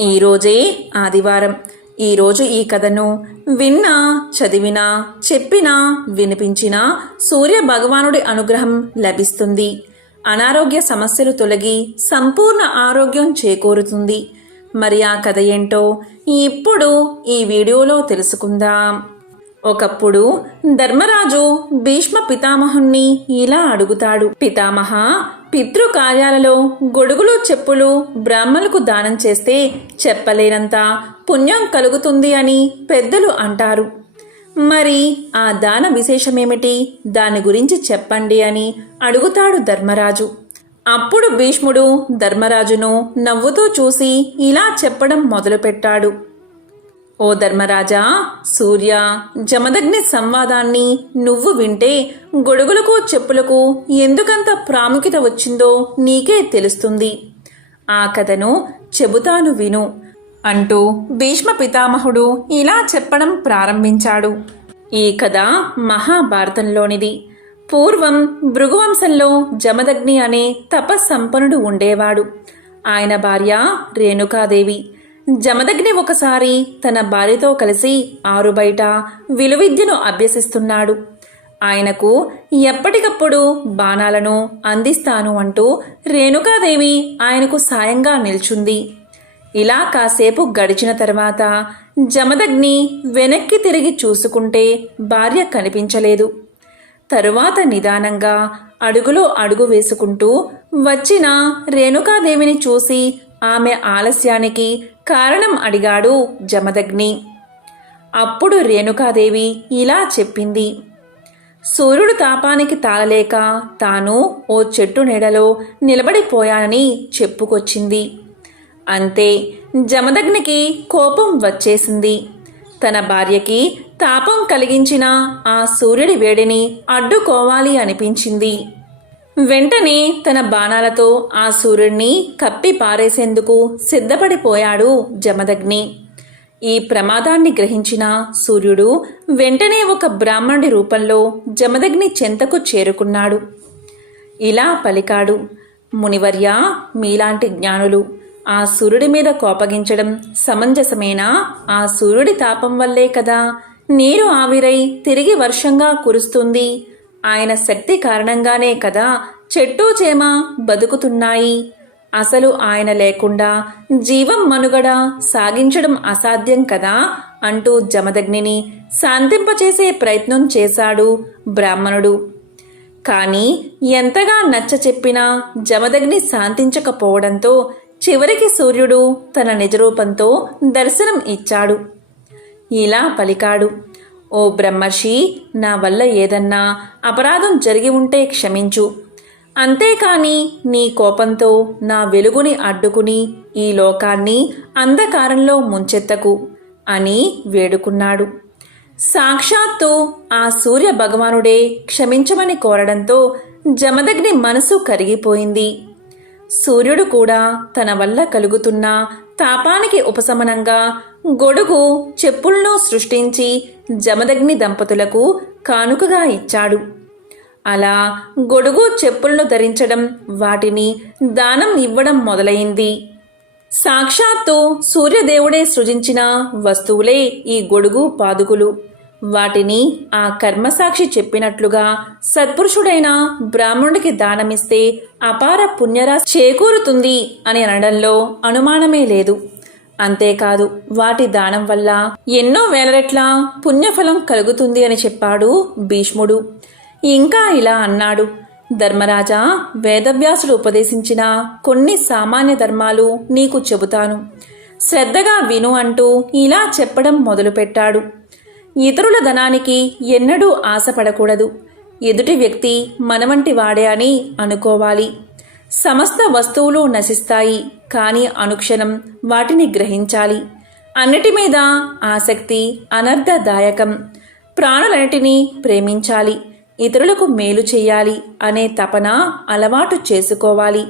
ఈరోజే ఆదివారం. ఈరోజు ఈ కథను విన్నా చదివినా చెప్పినా వినిపించినా సూర్య భగవానుడి అనుగ్రహం లభిస్తుంది. అనారోగ్య సమస్యలు తొలగి సంపూర్ణ ఆరోగ్యం చేకూరుతుంది. మరి ఆ కథ ఏంటో ఇప్పుడు ఈ వీడియోలో తెలుసుకుందాం. ఒకప్పుడు ధర్మరాజు భీష్మ పితామహుణ్ణి ఇలా అడుగుతాడు. పితామహ పితృ కార్యాలలో గొడుగులు చెప్పులు బ్రాహ్మణులకు దానం చేస్తే చెప్పలేనంత పుణ్యం కలుగుతుంది అని పెద్దలు అంటారు. మరి ఆ దాన విశేషమేమిటి? దాని గురించి చెప్పండి అని అడుగుతాడు ధర్మరాజు. అప్పుడు భీష్ముడు ధర్మరాజును నవ్వుతూ చూసి ఇలా చెప్పడం మొదలుపెట్టాడు. ఓ ధర్మరాజా సూర్య జమదగ్ని సంవాదాన్ని నువ్వు వింటే గొడుగులకు చెప్పులకు ఎందుకంత ప్రాముఖ్యత వచ్చిందో నీకే తెలుస్తుంది. ఆ కథను చెబుతాను విను అంటూ భీష్మ పితామహుడు ఇలా చెప్పడం ప్రారంభించాడు. ఈ కథ మహాభారతంలోనిది. పూర్వం భృగువంశంలో జమదగ్ని అనే తపస్సంపన్నుడు ఉండేవాడు. ఆయన భార్య రేణుకాదేవి. జమదగ్ని ఒకసారి తన భార్యతో కలిసి ఆరుబయట విలువిద్యను అభ్యసిస్తున్నాడు. ఆయనకు ఎప్పటికప్పుడు బాణాలను అందిస్తాను అంటూ రేణుకాదేవి ఆయనకు సాయంగా నిల్చుంది. ఇలా కాసేపు గడిచిన తర్వాత జమదగ్ని వెనక్కి తిరిగి చూసుకుంటే భార్య కనిపించలేదు. తరువాత నిదానంగా అడుగులో అడుగు వేసుకుంటూ వచ్చిన రేణుకాదేవిని చూసి ఆమె ఆలస్యానికి కారణం అడిగాడు జమదగ్ని. అప్పుడు రేణుకాదేవి ఇలా చెప్పింది. సూర్యుడు తాపానికి తాళలేక తాను ఓ చెట్టు నీడలో నిలబడిపోయానని చెప్పుకొచ్చింది. అంతే జమదగ్నికి కోపం వచ్చేసింది. తన భార్యకి తాపం కలిగించిన ఆ సూర్యుడి వేడిని అడ్డుకోవాలి అనిపించింది. వెంటనే తన బాణాలతో ఆ సూర్యుడిని కప్పి పారేసేందుకు సిద్ధపడిపోయాడు జమదగ్ని. ఈ ప్రమాదాన్ని గ్రహించిన సూర్యుడు వెంటనే ఒక బ్రాహ్మణుడి రూపంలో జమదగ్ని చెంతకు చేరుకున్నాడు. ఇలా పలికాడు మునివర్య మీలాంటి జ్ఞానులు ఆ సూర్యుడి మీద కోపగించడం సమంజసమేనా? ఆ సూర్యుడి తాపం వల్లే కదా నీరు ఆవిరై తిరిగి వర్షంగా కురుస్తుంది. ఆయన శక్తి కారణంగానే కదా చెట్టు చేమ బతుకుతున్నాయి. అసలు ఆయన లేకుండా జీవం మనుగడ సాగించడం అసాధ్యం కదా అంటూ జమదగ్నిని శాంతింపచేసే ప్రయత్నం చేశాడు బ్రాహ్మణుడు. కానీ ఎంతగా నచ్చ చెప్పినా జమదగ్ని శాంతించకపోవడంతో చివరికి సూర్యుడు తన నిజరూపంతో దర్శనం ఇచ్చాడు. ఇలా పలికాడు. ఓ బ్రహ్మర్షి నా వల్ల ఏదన్నా అపరాధం జరిగి ఉంటే క్షమించు. అంతేకాని నీ కోపంతో నా వెలుగుని అడ్డుకుని ఈ లోకాన్ని అంధకారంలో ముంచెత్తకు అని వేడుకున్నాడు. సాక్షాత్తు ఆ సూర్య భగవానుడే క్షమించమని కోరడంతో జమదగ్ని మనసు కరిగిపోయింది. సూర్యుడు కూడా తన వల్ల కలుగుతున్న తాపానికి ఉపశమనంగా గొడుగు చెప్పులను సృష్టించి జమదగ్ని దంపతులకు కానుకగా ఇచ్చాడు. అలా గొడుగు చెప్పులను ధరించడం వాటిని దానం ఇవ్వడం మొదలైంది. సాక్షాత్తు సూర్యదేవుడే సృజించిన వస్తువులే ఈ గొడుగు పాదుకులు. వాటిని ఆ కర్మసాక్షి చెప్పినట్లుగా సత్పురుషుడైన బ్రాహ్మణుడికి దానమిస్తే అపార పుణ్యరా చేకూరుతుంది అని అనడంలో అనుమానమే లేదు. అంతేకాదు వాటి దానం వల్ల ఎన్నో వేల రెట్ల పుణ్యఫలం కలుగుతుంది అని చెప్పాడు భీష్ముడు. ఇంకా ఇలా అన్నాడు. ధర్మరాజా వేదవ్యాసుడు ఉపదేశించిన కొన్ని సామాన్య ధర్మాలు నీకు చెబుతాను. శ్రద్ధగా విను అంటూ ఇలా చెప్పడం మొదలుపెట్టాడు. ఇతరుల ధనానికి ఎన్నడూ ఆశపడకూడదు. ఎదుటి వ్యక్తి మనవంటి వాడే అని అనుకోవాలి. సమస్త వస్తువులు నశిస్తాయి. కానీ అనుక్షణం వాటిని గ్రహించాలి. అన్నిటి మీద ఆసక్తి అనర్థదాయకం. ప్రాణులన్నిటినీ ప్రేమించాలి. ఇతరులకు మేలు చేయాలి అనే తపన అలవాటు చేసుకోవాలి.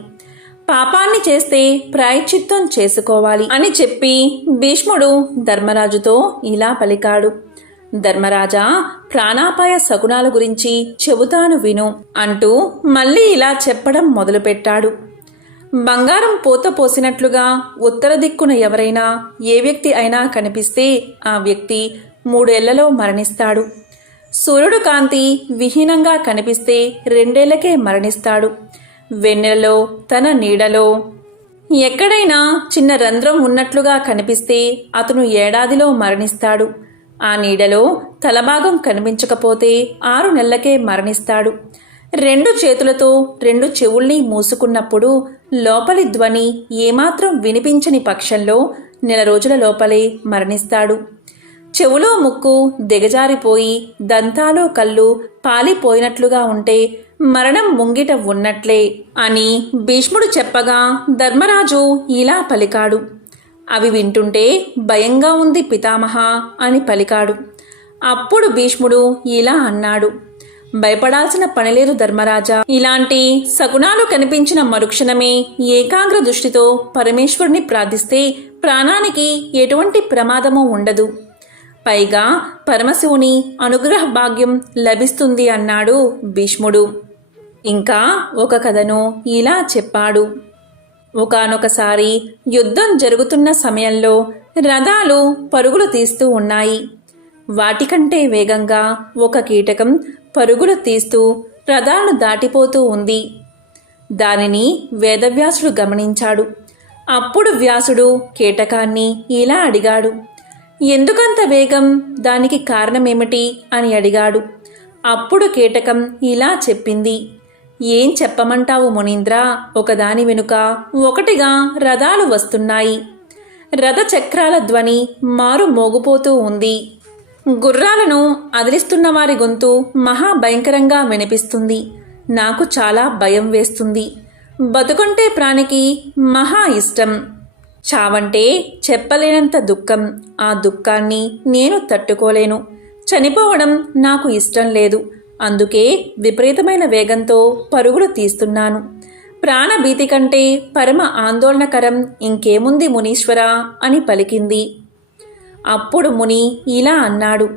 పాపాన్ని చేస్తే ప్రాయచిత్తం చేసుకోవాలి అని చెప్పి భీష్ముడు ధర్మరాజుతో ఇలా పలికాడు. ధర్మరాజా ప్రాణాపాయ శకునాల గురించి చెబుతాను విను అంటూ మళ్ళీ ఇలా చెప్పడం మొదలుపెట్టాడు. బంగారం పూత పోసినట్లుగా ఉత్తర దిక్కున ఎవరైనా ఏ వ్యక్తి అయినా కనిపిస్తే ఆ వ్యక్తి మూడేళ్ళలో మరణిస్తాడు. సూర్యుడు కాంతి విహీనంగా కనిపిస్తే రెండేళ్ళకే మరణిస్తాడు. వెన్నెలలో తన నీడలో ఎక్కడైనా చిన్న రంధ్రం ఉన్నట్లుగా కనిపిస్తే అతను ఏడాదిలో మరణిస్తాడు. ఆ నీడలో తలభాగం కనిపించకపోతే ఆరు నెలలకే మరణిస్తాడు. రెండు చేతులతో రెండు చెవుల్ని మూసుకున్నప్పుడు లోపలి ధ్వని ఏమాత్రం వినిపించని పక్షంలో నెల రోజుల లోపలే మరణిస్తాడు. చెవులో ముక్కు దిగజారిపోయి దంతాలు కళ్ళు పాలిపోయినట్లుగా ఉంటే మరణం ముంగిట ఉన్నట్లే అని భీష్ముడు చెప్పగా ధర్మరాజు ఇలా పలికాడు. అవి వింటుంటే భయంగా ఉంది పితామహ అని పలికాడు. అప్పుడు భీష్ముడు ఇలా అన్నాడు భయపడాల్సిన పనిలేదు ధర్మరాజా. ఇలాంటి సగుణాలు కనిపించిన మరుక్షణమే ఏకాగ్ర దృష్టితో పరమేశ్వరుని ప్రార్థిస్తే ప్రాణానికి ఎటువంటి ప్రమాదము ఉండదు. పైగా పరమశివుని అనుగ్రహ భాగ్యం లభిస్తుంది అన్నాడు భీష్ముడు. ఇంకా ఒక కథను ఇలా చెప్పాడు. ఒకానొకసారి యుద్ధం జరుగుతున్న సమయంలో రథాలు పరుగులు తీస్తూ ఉన్నాయి. వాటికంటే వేగంగా ఒక కీటకం పరుగులు తీస్తూ రథాలను దాటిపోతూ ఉంది. దానిని వేదవ్యాసుడు గమనించాడు. అప్పుడు వ్యాసుడు కీటకాన్ని ఇలా అడిగాడు. ఎందుకంత వేగం? దానికి కారణమేమిటి? అని అడిగాడు. అప్పుడు కీటకం ఇలా చెప్పింది. ఏం చెప్పమంటావు మునీంద్ర? ఒకదాని వెనుక ఒకటిగా రథాలు వస్తున్నాయి. రథ చక్రాల ధ్వని మారు మోగుపోతూ ఉంది. గుర్రాలను అదిలిస్తున్న వారి గొంతు మహాభయంకరంగా వినిపిస్తుంది. నాకు చాలా భయం వేస్తుంది. బతుకుంటే ప్రాణికి మహా ఇష్టం. చావంటే చెప్పలేనంత దుఃఖం. ఆ దుఃఖాన్ని నేను తట్టుకోలేను. చనిపోవడం నాకు ఇష్టం లేదు. అందుకే విపరీతమైన వేగంతో పరుగులు తీస్తున్నాను. ప్రాణభీతి కంటే పరమ ఆందోళనకరం ఇంకేముంది మునీశ్వరా అని పలికింది. అప్పుడు ముని ఇలా అన్నాడు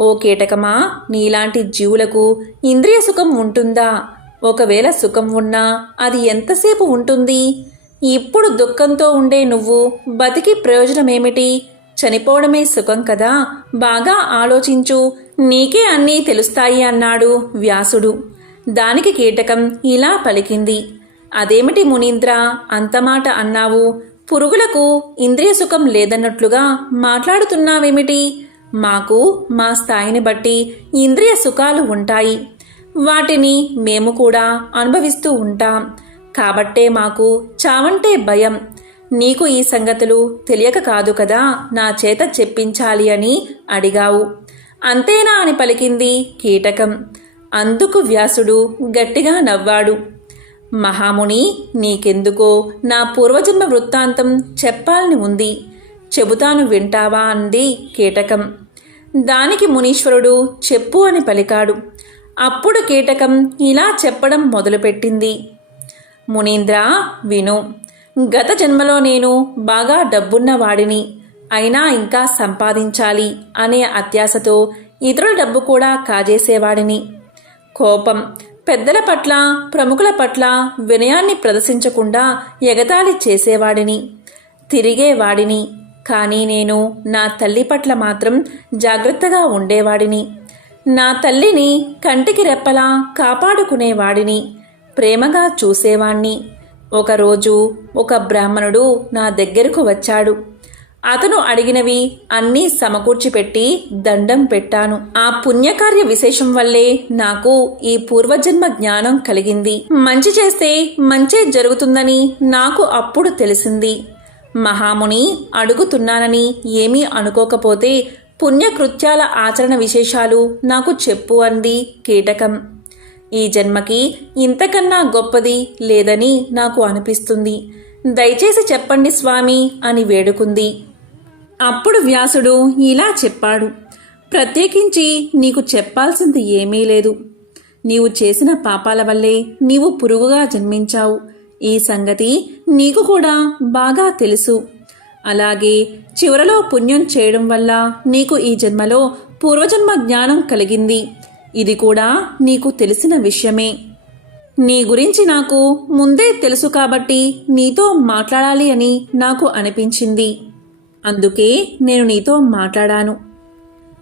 ఓ కీటకమా నీలాంటి జీవులకు ఇంద్రియ సుఖం ఉంటుందా? ఒకవేళ సుఖం ఉన్నా అది ఎంతసేపు ఉంటుంది? ఇప్పుడు దుఃఖంతో ఉండే నువ్వు బతికి ప్రయోజనమేమిటి? చనిపోవడమే సుఖం కదా? బాగా ఆలోచించు. నీకే అన్నీ తెలుస్తాయి అన్నాడు వ్యాసుడు. దానికి కీటకం ఇలా పలికింది. అదేమిటి మునీంద్ర? అంతమాట అన్నావు. పురుగులకు ఇంద్రియ సుఖం లేదన్నట్లుగా మాట్లాడుతున్నావేమిటి? మాకు మా స్థాయిని బట్టి ఇంద్రియ సుఖాలు ఉంటాయి. వాటిని మేము కూడా అనుభవిస్తూ ఉంటాం. కాబట్టే మాకు చావంటే భయం. నీకు ఈ సంగతులు తెలియక కాదు కదా నా చేత చెప్పించాలి అని అడిగావు. అంతేనా అని పలికింది కీటకం. అందుకు వ్యాసుడు గట్టిగా నవ్వాడు. మహాముని నీకెందుకో నా పూర్వజన్మ వృత్తాంతం చెప్పాలని ఉంది. చెబుతాను వింటావా అంది కీటకం. దానికి మునీశ్వరుడు చెప్పు అని పలికాడు. అప్పుడు కీటకం ఇలా చెప్పడం మొదలుపెట్టింది. మునీంద్ర విను. గత జన్మలో నేను బాగా డబ్బున్న వాడిని. అయినా ఇంకా సంపాదించాలి అనే అత్యాశతో ఇతరుల డబ్బు కూడా కాజేసేవాడిని. కోపం పెద్దల పట్ల ప్రముఖుల పట్ల వినయాన్ని ప్రదర్శించకుండా ఎగతాళి చేసేవాడిని. తిరిగేవాడిని కానీ నేను నా తల్లి పట్ల మాత్రం జాగ్రత్తగా ఉండేవాడిని. నా తల్లిని కంటికి రెప్పలా కాపాడుకునేవాడిని. ప్రేమగా చూసేవాణ్ణి. ఒకరోజు ఒక బ్రాహ్మణుడు నా దగ్గరకు వచ్చాడు. అతను అడిగినవి అన్నీ సమకూర్చిపెట్టి దండం పెట్టాను. ఆ పుణ్యకార్య విశేషం వల్లే నాకు ఈ పూర్వజన్మ జ్ఞానం కలిగింది. మంచి చేస్తే మంచే జరుగుతుందని నాకు అప్పుడు తెలిసింది. మహాముని అడుగుతున్నానని ఏమీ అనుకోకపోతే పుణ్యకృత్యాల ఆచరణ విశేషాలు నాకు చెప్పు అంది కీటకం. ఈ జన్మకి ఇంతకన్నా గొప్పది లేదని నాకు అనిపిస్తుంది. దయచేసి చెప్పండి స్వామి అని వేడుకుంది. అప్పుడు వ్యాసుడు ఇలా చెప్పాడు. ప్రత్యేకించి నీకు చెప్పాల్సింది ఏమీ లేదు. నీవు చేసిన పాపాల వల్లే నీవు పురుగుగా జన్మించావు. ఈ సంగతి నీకు కూడా బాగా తెలుసు. అలాగే చివరలో పుణ్యం చేయడం వల్ల నీకు ఈ జన్మలో పూర్వజన్మ జ్ఞానం కలిగింది. ఇది కూడా నీకు తెలిసిన విషయమే. నీ గురించి నాకు ముందే తెలుసు కాబట్టి నీతో మాట్లాడాలి అని నాకు అనిపించింది. అందుకే నేను నీతో మాట్లాడాను.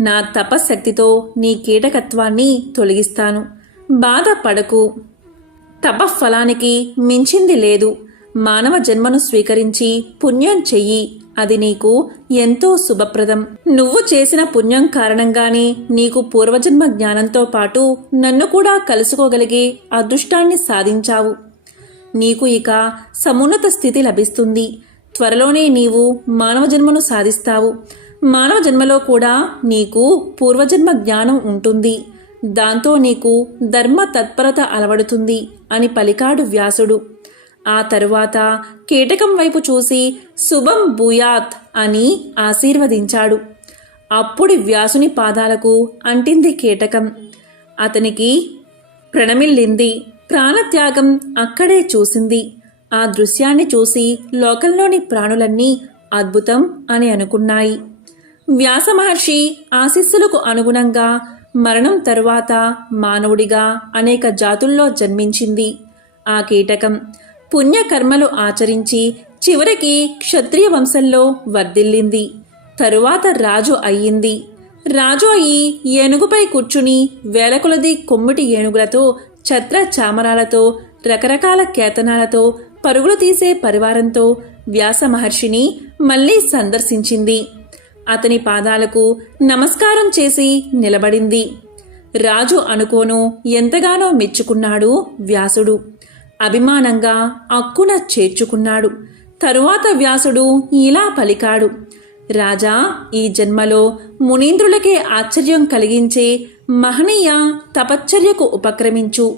నా తపశక్తితో నీ కీటకత్వాన్ని తొలగిస్తాను. బాధపడకు తపఫలానికి మించింది లేదు. మానవ జన్మను స్వీకరించి పుణ్యం చెయ్యి. అది నీకు ఎంతో శుభప్రదం. నువ్వు చేసిన పుణ్యం కారణంగానే నీకు పూర్వజన్మ జ్ఞానంతో పాటు నన్ను కూడా కలుసుకోగలిగే అదృష్టాన్ని సాధించావు. నీకు ఇక సమున్నత స్థితి లభిస్తుంది. త్వరలోనే నీవు మానవ జన్మను సాధిస్తావు. మానవ జన్మలో కూడా నీకు పూర్వజన్మ జ్ఞానం ఉంటుంది. దాంతో నీకు ధర్మ తత్పరత అలవడుతుంది అని పలికాడు వ్యాసుడు. ఆ తరువాత కీటకం వైపు చూసి శుభం భూయాత్ అని ఆశీర్వదించాడు. అప్పుడు వ్యాసుని పాదాలకు అంటింది కీటకం. అతనికి ప్రణమిల్లింది. ప్రాణత్యాగం అక్కడే చూసింది. ఆ దృశ్యాన్ని చూసి లోకంలోని ప్రాణులన్నీ అద్భుతం అని అనుకున్నాయి. వ్యాస మహర్షి ఆశిస్సులకు అనుగుణంగా మరణం తరువాత మానవుడిగా అనేక జాతుల్లో జన్మించింది. ఆ కీటకం పుణ్యకర్మలు ఆచరించి చివరికి క్షత్రియ వంశంలో వర్ధిల్లింది. తరువాత రాజు అయ్యింది. రాజు అయి ఏనుగుపై కూర్చుని వేలకొలది కొమ్మిటి ఏనుగులతో ఛత్ర చామరాలతో రకరకాల కేతనాలతో పరుగులు తీసే పరివారంతో వ్యాస మహర్షిని మళ్ళీ సందర్శించింది. అతని పాదాలకు నమస్కారం చేసి నిలబడింది. రాజు అనుకోను ఎంతగానో మెచ్చుకున్నాడు వ్యాసుడు. అభిమానంగా అక్కున చేర్చుకున్నాడు. తరువాత వ్యాసుడు ఇలా పలికాడు. రాజా ఈ జన్మలో మునీంద్రులకే ఆశ్చర్యం కలిగించే మహనీయ తపశ్చర్యకు ఉపక్రమించు.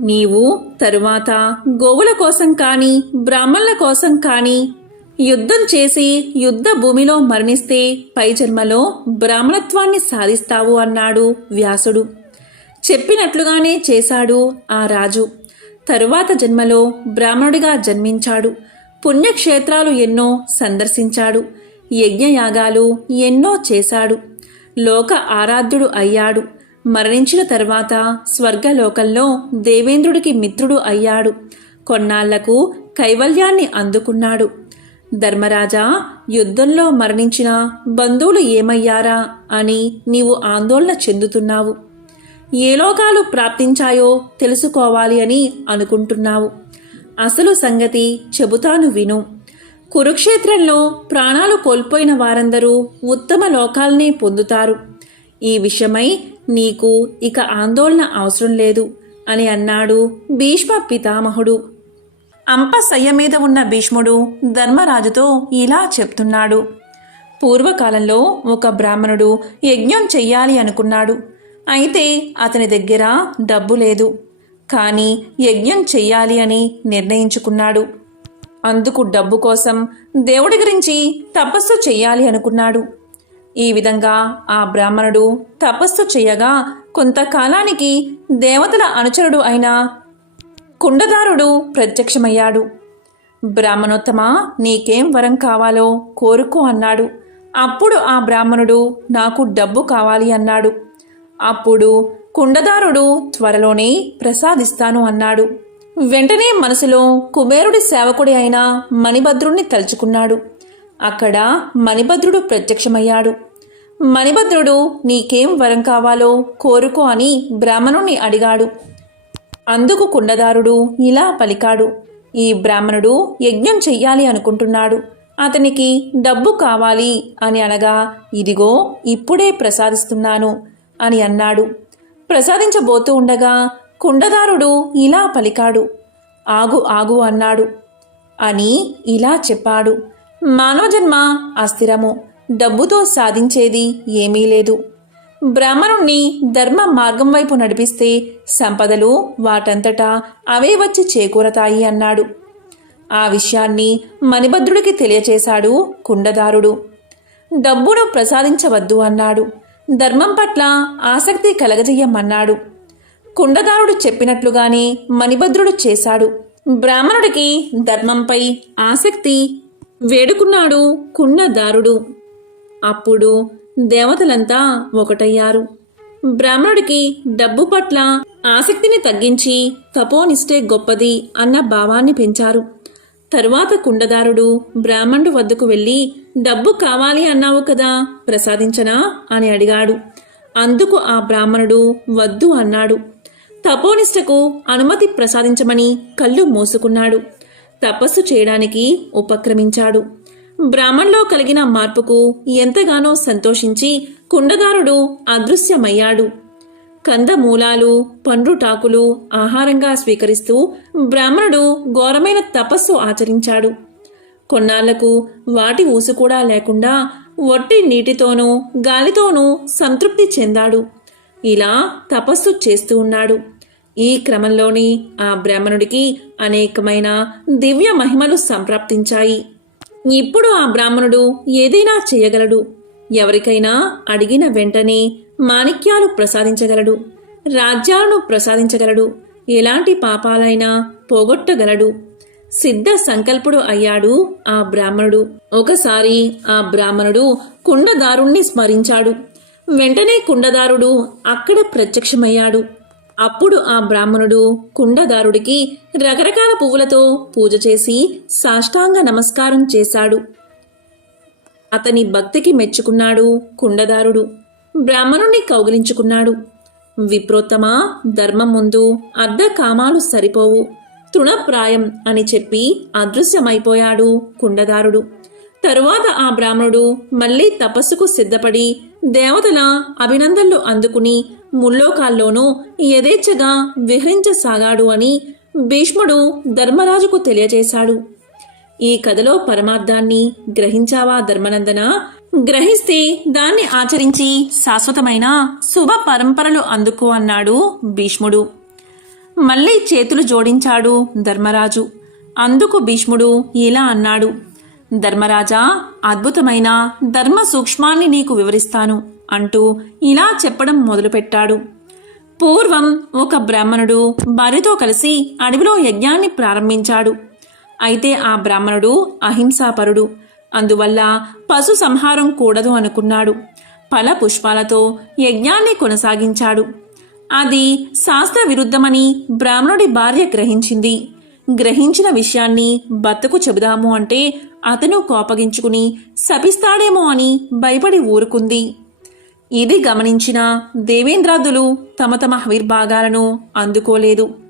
నీవు తరువాత గోవుల కోసం కానీ బ్రాహ్మణుల కోసం కానీ యుద్ధం చేసి యుద్ధ భూమిలో మరణిస్తే పై జన్మలో బ్రాహ్మణత్వాన్ని సాధిస్తావు అన్నాడు వ్యాసుడు. చెప్పినట్లుగానే చేశాడు ఆ రాజు. తరువాత జన్మలో బ్రాహ్మణుడిగా జన్మించాడు. పుణ్యక్షేత్రాలు ఎన్నో సందర్శించాడు. యజ్ఞయాగాలు ఎన్నో చేశాడు. లోక ఆరాధ్యుడు అయ్యాడు. మరణించిన తర్వాత స్వర్గలోకంలో దేవేంద్రుడికి మిత్రుడు అయ్యాడు. కొన్నాళ్ళకు కైవల్యాన్ని అందుకున్నాడు. ధర్మరాజా యుద్ధంలో మరణించిన బంధువులు ఏమయ్యారా అని నీవు ఆందోళన చెందుతున్నావు. ఏ లోకాలు ప్రాప్తించాయో తెలుసుకోవాలి అని అనుకుంటున్నావు. అసలు సంగతి చెబుతాను విను. కురుక్షేత్రంలో ప్రాణాలు కోల్పోయిన వారందరూ ఉత్తమ లోకాల్ని పొందుతారు. ఈ విషయమై నీకు ఇక ఆందోళన అవసరం లేదు అని అన్నాడు భీష్మ పితామహుడు. అంపశయ్య మీద ఉన్న భీష్ముడు ధర్మరాజుతో ఇలా చెప్తున్నాడు. పూర్వకాలంలో ఒక బ్రాహ్మణుడు యజ్ఞం చెయ్యాలి అనుకున్నాడు. అయితే అతని దగ్గర డబ్బు లేదు. కానీ యజ్ఞం చెయ్యాలి అని నిర్ణయించుకున్నాడు. అందుకు డబ్బు కోసం దేవుడి గురించి తపస్సు చెయ్యాలి అనుకున్నాడు. ఈ విధంగా ఆ బ్రాహ్మణుడు తపస్సు చేయగా కొంతకాలానికి దేవతల అనుచరుడు అయిన కుండదారుడు ప్రత్యక్షమయ్యాడు. బ్రాహ్మణోత్తమ నీకేం వరం కావాలో కోరుకో అన్నాడు. అప్పుడు ఆ బ్రాహ్మణుడు నాకు డబ్బు కావాలి అన్నాడు. అప్పుడు కుండదారుడు త్వరలోనే ప్రసాదిస్తాను అన్నాడు. వెంటనే మనసులో కుబేరుడి సేవకుడి అయిన మణిభద్రుణ్ణి తలుచుకున్నాడు. అక్కడ మణిభద్రుడు ప్రత్యక్షమయ్యాడు. మణిభద్రుడు నీకేం వరం కావాలో కోరుకో అని బ్రాహ్మణుణ్ణి అడిగాడు. అందుకు కుండదారుడు ఇలా పలికాడు. ఈ బ్రాహ్మణుడు యజ్ఞం చెయ్యాలి అనుకుంటున్నాడు. అతనికి డబ్బు కావాలి అని అనగా ఇదిగో ఇప్పుడే ప్రసాదిస్తున్నాను. అని అన్నాడు. ప్రసాదించబోతూ ఉండగా కుండదారుడు ఇలా పలికాడు. ఆగు ఆగు అన్నాడు. అని ఇలా చెప్పాడు. మానవ జన్మ అస్థిరము. డబ్బుతో సాధించేది ఏమీ లేదు. బ్రాహ్మణుణ్ణి ధర్మ మార్గం వైపు నడిపిస్తే సంపదలు వాటంతటా అవే వచ్చి చేకూరతాయి అన్నాడు. ఆ విషయాన్ని మణిభద్రుడికి తెలియచేశాడు కుండదారుడు. డబ్బును ప్రసాదించవద్దు అన్నాడు. ధర్మం పట్ల ఆసక్తి కలగజేయమన్నాడు. కుండదారుడు చెప్పినట్లుగానే మణిభద్రుడు చేశాడు. బ్రాహ్మణుడికి ధర్మంపై ఆసక్తి వేడుకున్నాడు కుండదారుడు. అప్పుడు దేవతలంతా ఒకటయ్యారు. బ్రాహ్మణుడికి డబ్బు పట్ల ఆసక్తిని తగ్గించి తపోనిష్టే గొప్పది అన్న భావాన్ని పెంచారు. తరువాత కుండదారుడు బ్రాహ్మణుడు వద్దకు వెళ్ళి డబ్బు కావాలి అన్నావు కదా ప్రసాదించనా? అని అడిగాడు. అందుకు ఆ బ్రాహ్మణుడు వద్దు అన్నాడు. తపోనిష్టకు అనుమతి ప్రసాదించమని కళ్ళు మూసుకున్నాడు. తపస్సు చేయడానికి ఉపక్రమించాడు. బ్రాహ్మణ్లో కలిగిన మార్పుకు ఎంతగానో సంతోషించి కుండదారుడు అదృశ్యమయ్యాడు. కందమూలాలు పండ్రుటాకులు ఆహారంగా స్వీకరిస్తూ బ్రాహ్మణుడు ఘోరమైన తపస్సు ఆచరించాడు. కొన్నాళ్ళకు వాటి ఊసు కూడా లేకుండా వట్టి నీటితోనూ గాలితోనూ సంతృప్తి చెందాడు. ఇలా తపస్సు చేస్తూ ఉన్నాడు. ఈ క్రమంలోని ఆ బ్రాహ్మణుడికి అనేకమైన దివ్య మహిమలు సంప్రాప్తించాయి. ఇప్పుడు ఆ బ్రాహ్మణుడు ఏదైనా చేయగలడు. ఎవరికైనా అడిగిన వెంటనే మాణిక్యాలు ప్రసాదించగలడు రాజ్యాలను ప్రసాదించగలడు ఎలాంటి పాపాలైనా పోగొట్టగలడు. సిద్ధ సంకల్పుడు అయ్యాడు ఆ బ్రాహ్మణుడు. ఒకసారి ఆ బ్రాహ్మణుడు కుండదారుణ్ణి స్మరించాడు. వెంటనే కుండదారుడు అక్కడ ప్రత్యక్షమయ్యాడు. అప్పుడు ఆ బ్రాహ్మణుడు కుండదారుడికి రకరకాల పువ్వులతో పూజ చేసి సాష్టాంగ నమస్కారం చేశాడు. అతని భక్తికి మెచ్చుకున్నాడు కుండదారుడు. బ్రాహ్మణుణ్ణి కౌగిలించుకున్నాడు. విప్రోత్తమ ధర్మం ముందు అర్ధకామాలు సరిపోవు. తృణప్రాయం అని చెప్పి అదృశ్యమైపోయాడు కుండదారుడు. తరువాత ఆ బ్రాహ్మణుడు మళ్ళీ తపస్సుకు సిద్ధపడి దేవతల అభినందనలు అందుకుని ముల్లోకాల్లోనూ యథేచ్ఛగా విహరించసాగాడు అని భీష్ముడు ధర్మరాజుకు తెలియజేశాడు. ఈ కథలో పరమార్థాన్ని గ్రహించావా ధర్మనందన? గ్రహిస్తే దాన్ని ఆచరించి శాశ్వతమైన శుభ పరంపరలు అందుకు అన్నాడు భీష్ముడు. మళ్ళీ చేతులు జోడించాడు ధర్మరాజు. అందుకు భీష్ముడు ఇలా అన్నాడు. ధర్మరాజా అద్భుతమైన ధర్మ సూక్ష్మాన్ని నీకు వివరిస్తాను అంటూ ఇలా చెప్పడం మొదలుపెట్టాడు. పూర్వం ఒక బ్రాహ్మణుడు భార్యతో కలిసి అడవిలో యజ్ఞాన్ని ప్రారంభించాడు. అయితే ఆ బ్రాహ్మణుడు అహింసాపరుడు. అందువల్ల పశు సంహారం కూడదు అనుకున్నాడు. ఫల పుష్పాలతో యజ్ఞాన్ని కొనసాగించాడు. అది శాస్త్ర విరుద్ధమని బ్రాహ్మణుడి భార్య గ్రహించింది. గ్రహించిన విషయాన్ని భర్తకు చెబుదాము అంటే అతను కోపగించుకుని శపిస్తాడేమో అని భయపడి ఊరుకుంది. ఇది గమనించిన దేవేంద్రాదులు తమ తమ ఆవిర్భాగాలను అందుకోలేదు.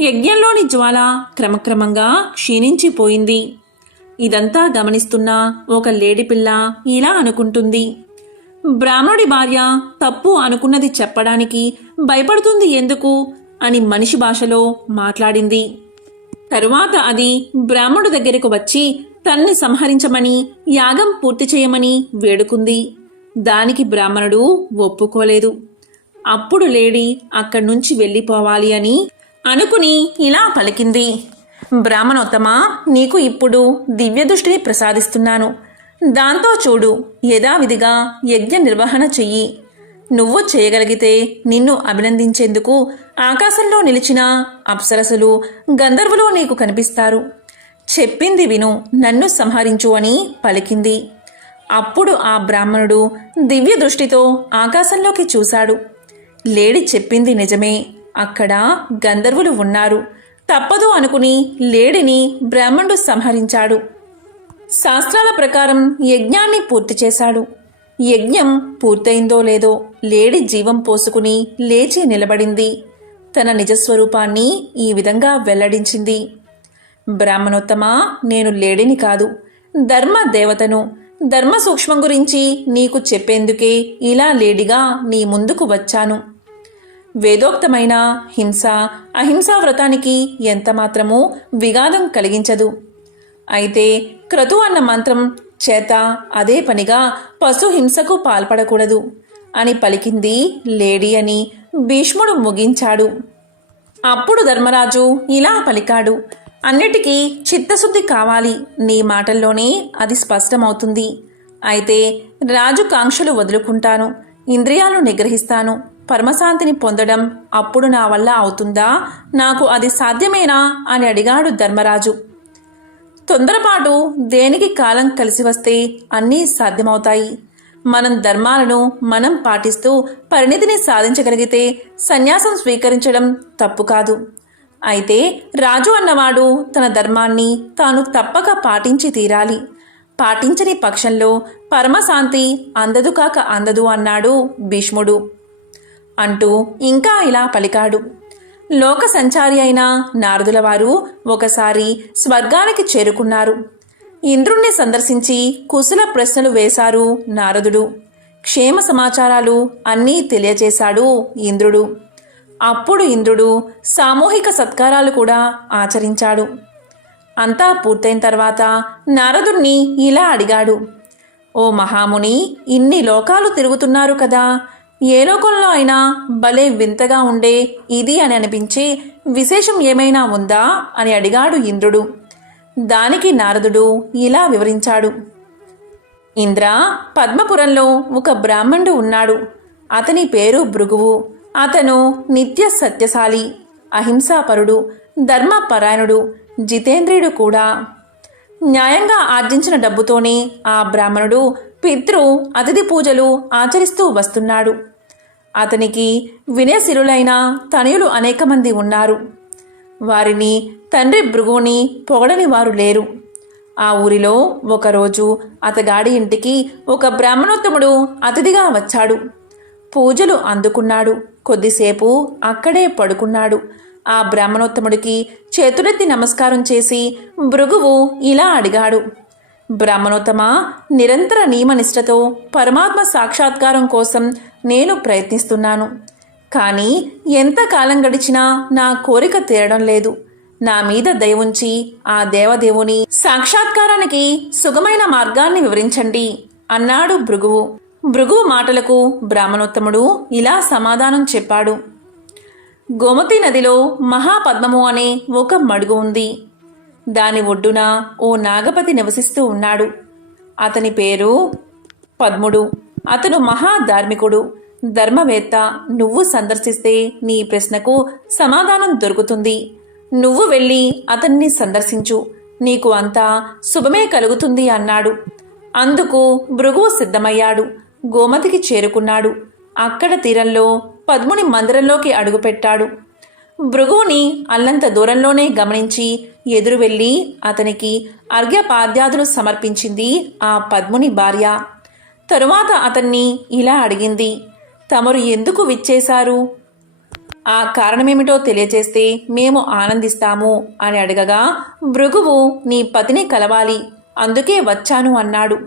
యజ్ఞంలోని జ్వాల క్రమక్రమంగా క్షీణించిపోయింది. ఇదంతా గమనిస్తున్న ఒక లేడిపిల్ల ఇలా అనుకుంటుంది. బ్రాహ్మణుడి భార్య తప్పు అనుకున్నది చెప్పడానికి భయపడుతుంది ఎందుకు? అని మనిషి భాషలో మాట్లాడింది. తరువాత అది బ్రాహ్మణుడి దగ్గరకు వచ్చి తన్ని సంహరించమని యాగం పూర్తి చేయమని వేడుకుంది. దానికి బ్రాహ్మణుడు ఒప్పుకోలేదు. అప్పుడు లేడి అక్కడి నుంచి వెళ్ళిపోవాలి అని అనుకుని ఇలా పలికింది. బ్రాహ్మణోత్తమా నీకు ఇప్పుడు దివ్యదృష్టిని ప్రసాదిస్తున్నాను. దాంతో చూడు యథావిధిగా యజ్ఞ నిర్వహణ చెయ్యి. నువ్వు చేయగలిగితే నిన్ను అభినందించేందుకు ఆకాశంలో నిలిచిన అప్సరసులు గంధర్వులు నీకు కనిపిస్తారు. చెప్పింది విను నన్ను సంహరించు అని పలికింది. అప్పుడు ఆ బ్రాహ్మణుడు దివ్య దృష్టితో ఆకాశంలోకి చూశాడు. లేడి చెప్పింది నిజమే. అక్కడ గంధర్వులు ఉన్నారు. తప్పదు అనుకుని లేడిని బ్రాహ్మణుడు సంహరించాడు. శాస్త్రాల ప్రకారం యజ్ఞాన్ని పూర్తి చేశాడు. యజ్ఞం పూర్తయిందో లేదో లేడి జీవం పోసుకుని లేచి నిలబడింది. తన నిజస్వరూపాన్ని ఈ విధంగా వెల్లడించింది. బ్రాహ్మణోత్తమ నేను లేడిని కాదు. ధర్మ దేవతను ధర్మ సూక్ష్మం గురించి నీకు చెప్పేందుకే ఇలా లేడిగా నీ ముందుకు వచ్చాను. వేదోక్తమైన హింస అహింసా వ్రతానికి ఎంతమాత్రమూ విఘాదం కలిగించదు. అయితే క్రతు అన్న మంత్రం చేత అదే పనిగా పశు హింసకు పాల్పడకూడదు. అని పలికింది లేడీ అని భీష్ముడు ముగించాడు. అప్పుడు ధర్మరాజు ఇలా పలికాడు. అన్నిటికీ చిత్తశుద్ధి కావాలి. నీ మాటల్లోనే అది స్పష్టమవుతుంది. అయితే రాజు కాంక్షలు వదులుకుంటాను. ఇంద్రియాలను నిగ్రహిస్తాను. పరమశాంతిని పొందడం అప్పుడు నా వల్ల అవుతుందా? నాకు అది సాధ్యమేనా? అని అడిగాడు ధర్మరాజు. తొందరపాటు దేనికి కాలం కలిసి వస్తే అన్నీ సాధ్యమవుతాయి. మనం ధర్మాలను మనం పాటిస్తూ పరిణితిని సాధించగలిగితే సన్యాసం స్వీకరించడం తప్పు కాదు. అయితే రాజు అన్నవాడు తన ధర్మాన్ని తాను తప్పక పాటించి తీరాలి. పాటించని పక్షంలో పరమశాంతి అందదు కాక అందదు అన్నాడు భీష్ముడు. అంటూ ఇంకా ఇలా పలికాడు. లోక సంచారి అయిన నారదుల వారు ఒకసారి స్వర్గానికి చేరుకున్నారు. ఇంద్రుణ్ణి సందర్శించి కుశల ప్రశ్నలు వేశారు నారదుడు. క్షేమ సమాచారాలు అన్నీ తెలియజేశాడు ఇంద్రుడు. అప్పుడు ఇంద్రుడు సామూహిక సత్కారాలు కూడా ఆచరించాడు. అంతా పూర్తయిన తర్వాత నారదుణ్ణి ఇలా అడిగాడు. ఓ మహాముని ఇన్ని లోకాలు తిరుగుతున్నారు కదా ఏ లోకంలో అయినా భలే వింతగా ఉండే ఇది అని అనిపించే విశేషం ఏమైనా ఉందా అని అడిగాడు ఇంద్రుడు. దానికి నారదుడు ఇలా వివరించాడు. ఇంద్ర పద్మపురంలో ఒక బ్రాహ్మణుడు ఉన్నాడు. అతని పేరు భృగువు. అతను నిత్య సత్యశాలి అహింసాపరుడు ధర్మపరాయణుడు జితేంద్రియుడు కూడా. న్యాయంగా ఆర్జించిన డబ్బుతోనే ఆ బ్రాహ్మణుడు పితృ అతిథి పూజలు ఆచరిస్తూ వస్తున్నాడు. అతనికి వినయశిరులైన తనయులు అనేక మంది ఉన్నారు. వారిని తండ్రి భృగుని పొగడని వారు లేరు. ఆ ఊరిలో ఒకరోజు అతగాడి ఇంటికి ఒక బ్రాహ్మణోత్తముడు అతిథిగా వచ్చాడు. పూజలు అందుకున్నాడు. కొద్దిసేపు అక్కడే పడుకున్నాడు. ఆ బ్రాహ్మణోత్తముడికి చేతులెత్తి నమస్కారం చేసి భృగువు ఇలా అడిగాడు. బ్రహ్మనోత్తమ నిరంతర నియమనిష్టతో పరమాత్మ సాక్షాత్కారం కోసం నేను ప్రయత్నిస్తున్నాను. కానీ ఎంతకాలం గడిచినా నా కోరిక తీరడం లేదు. నా మీద దయ ఉంచి ఆ దేవదేవుని సాక్షాత్కారానికి సుగమైన మార్గాన్ని వివరించండి అన్నాడు భృగువు. భృగువు మాటలకు బ్రాహ్మణోత్తముడు ఇలా సమాధానం చెప్పాడు. గోమతి నదిలో మహాపద్మము అనే ఒక మడుగు ఉంది. దాని ఒడ్డున ఓ నాగపతి నివసిస్తూ ఉన్నాడు. అతని పేరు పద్ముడు. అతను మహాధార్మికుడు. ధర్మవేత్త నువ్వు సందర్శిస్తే నీ ప్రశ్నకు సమాధానం దొరుకుతుంది. నువ్వు వెళ్ళి అతన్ని సందర్శించు. నీకు అంతా శుభమే కలుగుతుంది అన్నాడు. అందుకు భృగువు సిద్ధమయ్యాడు. గోమతికి చేరుకున్నాడు. అక్కడ తీరంలో పద్ముని మందిరంలోకి అడుగుపెట్టాడు. భృగువుని అల్లంత దూరంలోనే గమనించి ఎదురు వెళ్ళి అతనికి అర్ఘ్యపాద్యాదులు సమర్పించింది ఆ పద్ముని భార్య. తరువాత అతన్ని ఇలా అడిగింది తమరు ఎందుకు విచ్చేశారు? ఆ కారణమేమిటో తెలియజేస్తే మేము ఆనందిస్తాము అని అడగగా భృగువు నీ పతిని కలవాలి అందుకే వచ్చాను అన్నాడు.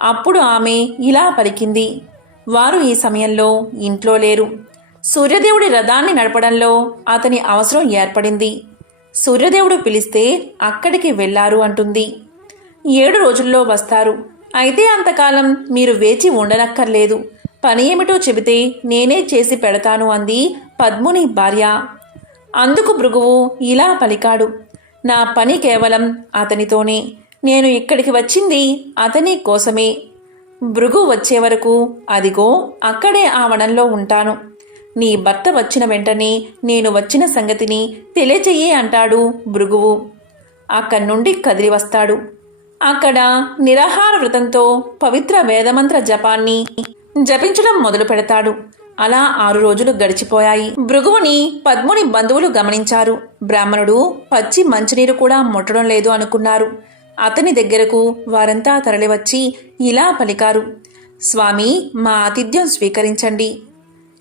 అప్పుడు ఆమె ఇలా పలికింది వారు ఈ సమయంలో ఇంట్లో లేరు. సూర్యదేవుడి రథాన్ని నడపడంలో అతని అవసరం ఏర్పడింది. సూర్యదేవుడు పిలిస్తే అక్కడికి వెళ్ళారు అంటుంది. ఏడు రోజుల్లో వస్తారు. అయితే అంతకాలం మీరు వేచి ఉండనక్కర్లేదు. పని ఏమిటో చెబితే నేనే చేసి పెడతాను అంది పద్ముని భార్య. అందుకు భృగువు ఇలా పలికాడు. నా పని కేవలం అతనితోనే. నేను ఇక్కడికి వచ్చింది అతని కోసమే. భృగు వచ్చే వరకు అదిగో అక్కడే ఆ వనంలో ఉంటాను. నీ భర్త వచ్చిన వెంటనే నేను వచ్చిన సంగతిని తెలియచెయ్యి అంటాడు భృగువు. అక్కడి నుండి కదిలి వస్తాడు. అక్కడ నిరాహార వ్రతంతో పవిత్ర వేదమంత్ర జపాన్ని జపించడం మొదలు పెడతాడు. అలా ఆరు రోజులు గడిచిపోయాయి. భృగువుని పద్ముని బంధువులు గమనించారు. బ్రాహ్మణుడు పచ్చి మంచినీరు కూడా ముట్టడం లేదు అనుకున్నారు. అతని దగ్గరకు వారంతా తరలివచ్చి ఇలా పలికారు. స్వామి మా ఆతిథ్యం స్వీకరించండి.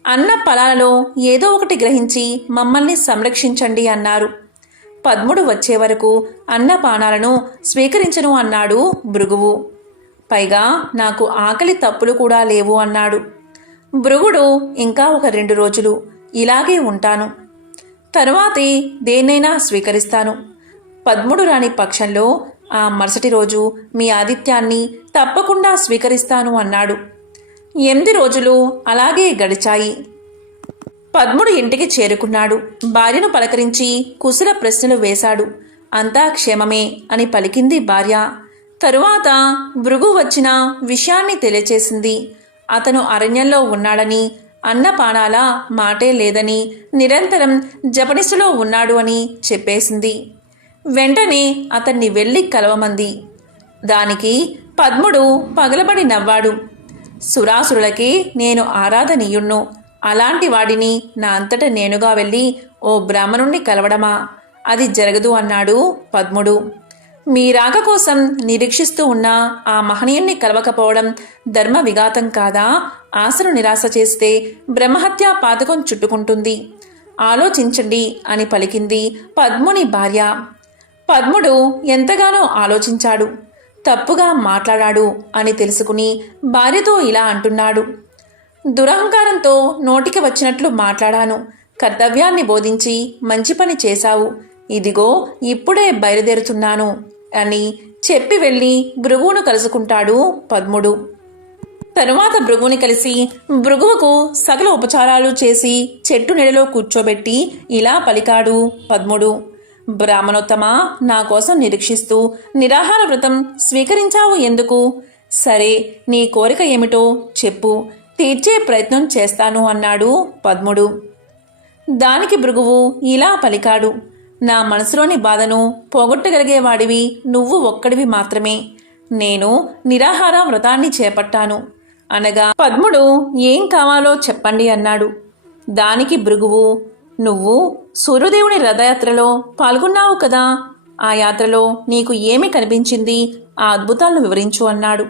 అన్న ఫలాలలో ఏదో ఒకటి గ్రహించి మమ్మల్ని సంరక్షించండి అన్నారు. పద్ముడు వచ్చే వరకు అన్నపానాలను స్వీకరించను అన్నాడు భృగువు. పైగా నాకు ఆకలి తప్పులు కూడా లేవు అన్నాడు. భృగుడు ఇంకా ఒక రెండు రోజులు ఇలాగే ఉంటాను. తరువాతే దేన్నైనా స్వీకరిస్తాను. పద్ముడు రాని పక్షంలో ఆ మరుసటి రోజు మీ ఆతిథ్యాన్ని తప్పకుండా స్వీకరిస్తాను అన్నాడు. ఎనిమిది రోజులు అలాగే గడిచాయి. పద్ముడు ఇంటికి చేరుకున్నాడు. భార్యను పలకరించి కుశల ప్రశ్నలు వేశాడు. అంతా క్షేమమే అని పలికింది భార్య. తరువాత భృగు వచ్చిన విషయాన్ని తెలియచేసింది. అతను అరణ్యంలో ఉన్నాడని అన్నపానాల మాటే లేదని నిరంతరం జపనిసులో ఉన్నాడు అని చెప్పేసింది. వెంటనే అతన్ని వెళ్ళి కలవమంది. దానికి పద్ముడు పగలబడి నవ్వాడు. సురాసురులకి నేను ఆరాధనీయుణ్ణు. అలాంటి వాడిని నా అంతట నేనుగా వెళ్ళి ఓ బ్రాహ్మణుణ్ణి కలవడమా? అది జరగదు అన్నాడు పద్ముడు. మీ రాక కోసం నిరీక్షిస్తూ ఉన్న ఆ మహనీయుణ్ణి కలవకపోవడం ధర్మ విఘాతం కాదా? ఆశను నిరాశ చేస్తే బ్రహ్మహత్య పాతకం చుట్టుకుంటుంది. ఆలోచించండి అని పలికింది పద్ముని భార్య. పద్ముడు ఎంతగానో ఆలోచించాడు. తప్పుగా మాట్లాడాడు అని తెలుసుకుని భార్యతో ఇలా అంటున్నాడు. దురహంకారంతో నోటికి వచ్చినట్లు మాట్లాడాను. కర్తవ్యాన్ని బోధించి మంచి పని చేశావు. ఇదిగో ఇప్పుడే బయలుదేరుతున్నాను అని చెప్పి వెళ్ళి భృగువును కలుసుకుంటాడు పద్ముడు. తరువాత భృగువుని కలిసి భృగువుకు సకల ఉపచారాలు చేసి చెట్టు నెలలో కూర్చోబెట్టి ఇలా పలికాడు పద్ముడు. బ్రాహ్మణోత్తమ నా కోసం నిరీక్షిస్తూ నిరాహార వ్రతం స్వీకరించావు ఎందుకు? సరే నీ కోరిక ఏమిటో చెప్పు. తీర్చే ప్రయత్నం చేస్తాను అన్నాడు పద్ముడు. దానికి భృగువు ఇలా పలికాడు. నా మనసులోని బాధను పోగొట్టగలిగేవాడివి నువ్వు ఒక్కడివి మాత్రమే. నేను నిరాహార వ్రతాన్ని చేపట్టాను. అనగా పద్ముడు ఏం కావాలో చెప్పండి అన్నాడు. దానికి భృగువు నువ్వు సూర్యదేవుని రథయాత్రలో పాల్గొన్నావు కదా. ఆ యాత్రలో నీకు ఏమి కనిపించింది? ఆ అద్భుతాలను వివరించు అన్నాడు.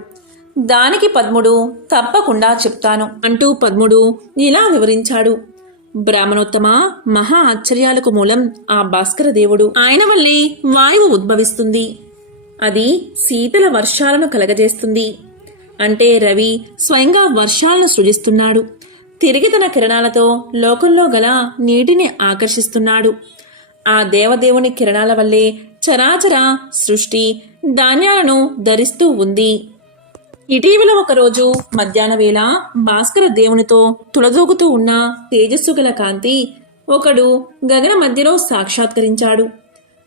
దానికి పద్ముడు తప్పకుండా చెప్తాను అంటూ పద్ముడు ఇలా వివరించాడు. బ్రాహ్మణోత్తమ మహా ఆశ్చర్యాలకు మూలం ఆ భాస్కర దేవుడు. ఆయన వల్లే వాయువు ఉద్భవిస్తుంది. అది శీతల వర్షాలను కలగజేస్తుంది. అంటే రవి స్వయంగా వర్షాలను సృజిస్తున్నాడు. తిరిగి తన కిరణాలతో లోకంలో గల నీటిని ఆకర్షిస్తున్నాడు. ఆ దేవదేవుని కిరణాల వల్లే చరాచర సృష్టి ధాన్యాలను ధరిస్తూ ఉంది. ఇటీవల ఒకరోజు మధ్యాహ్న వేళ భాస్కర దేవునితో తులదూగుతూ ఉన్న తేజస్సు గల కాంతి ఒకడు గగన మధ్యలో సాక్షాత్కరించాడు.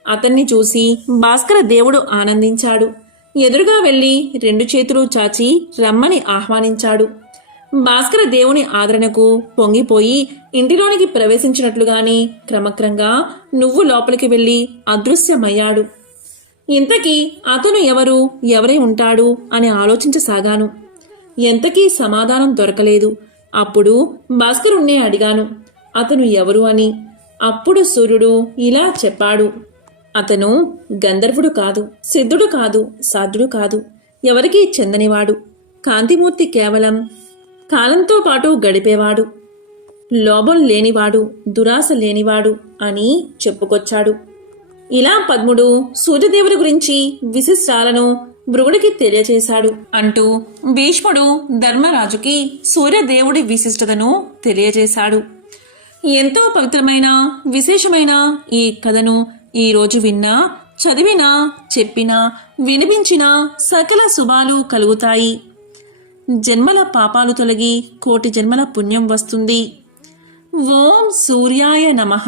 అతన్ని చూసి భాస్కర దేవుడు ఆనందించాడు. ఎదురుగా వెళ్ళి రెండు చేతులు చాచి రమ్మని ఆహ్వానించాడు. భాస్కర దేవుని ఆదరణకు పొంగిపోయి ఇంటిలోనికి ప్రవేశించినట్లుగాని క్రమక్రంగా నువ్వు లోపలికి వెళ్ళి అదృశ్యమయ్యాడు. ఇంతకీ అతను ఎవరు ఎవరై ఉంటాడు అని ఆలోచించసాగాను. ఎంతకీ సమాధానం దొరకలేదు. అప్పుడు భాస్కరుణ్ణే అడిగాను అతను ఎవరు అని? అప్పుడు సూర్యుడు ఇలా చెప్పాడు అతను గంధర్వుడు కాదు సిద్ధుడు కాదు సాధుడు కాదు ఎవరికీ చెందనివాడు. కాంతిమూర్తి కేవలం కాలంతో పాటు గడిపేవాడు. లోభం లేనివాడు దురాశ లేనివాడు అని చెప్పుకొచ్చాడు. ఇలా పద్ముడు సూర్యదేవుడి గురించి విశిష్టాలను భృగుడికి తెలియచేశాడు అంటూ భీష్ముడు ధర్మరాజుకి సూర్యదేవుడి విశిష్టతను తెలియజేశాడు. ఎంతో పవిత్రమైన విశేషమైన ఈ కథను ఈ రోజు విన్నా చదివినా చెప్పినా వినిపించినా సకల శుభాలు కలుగుతాయి. జన్మల పాపాలు తొలగి కోటి జన్మల పుణ్యం వస్తుంది. ఓం సూర్యాయ నమః.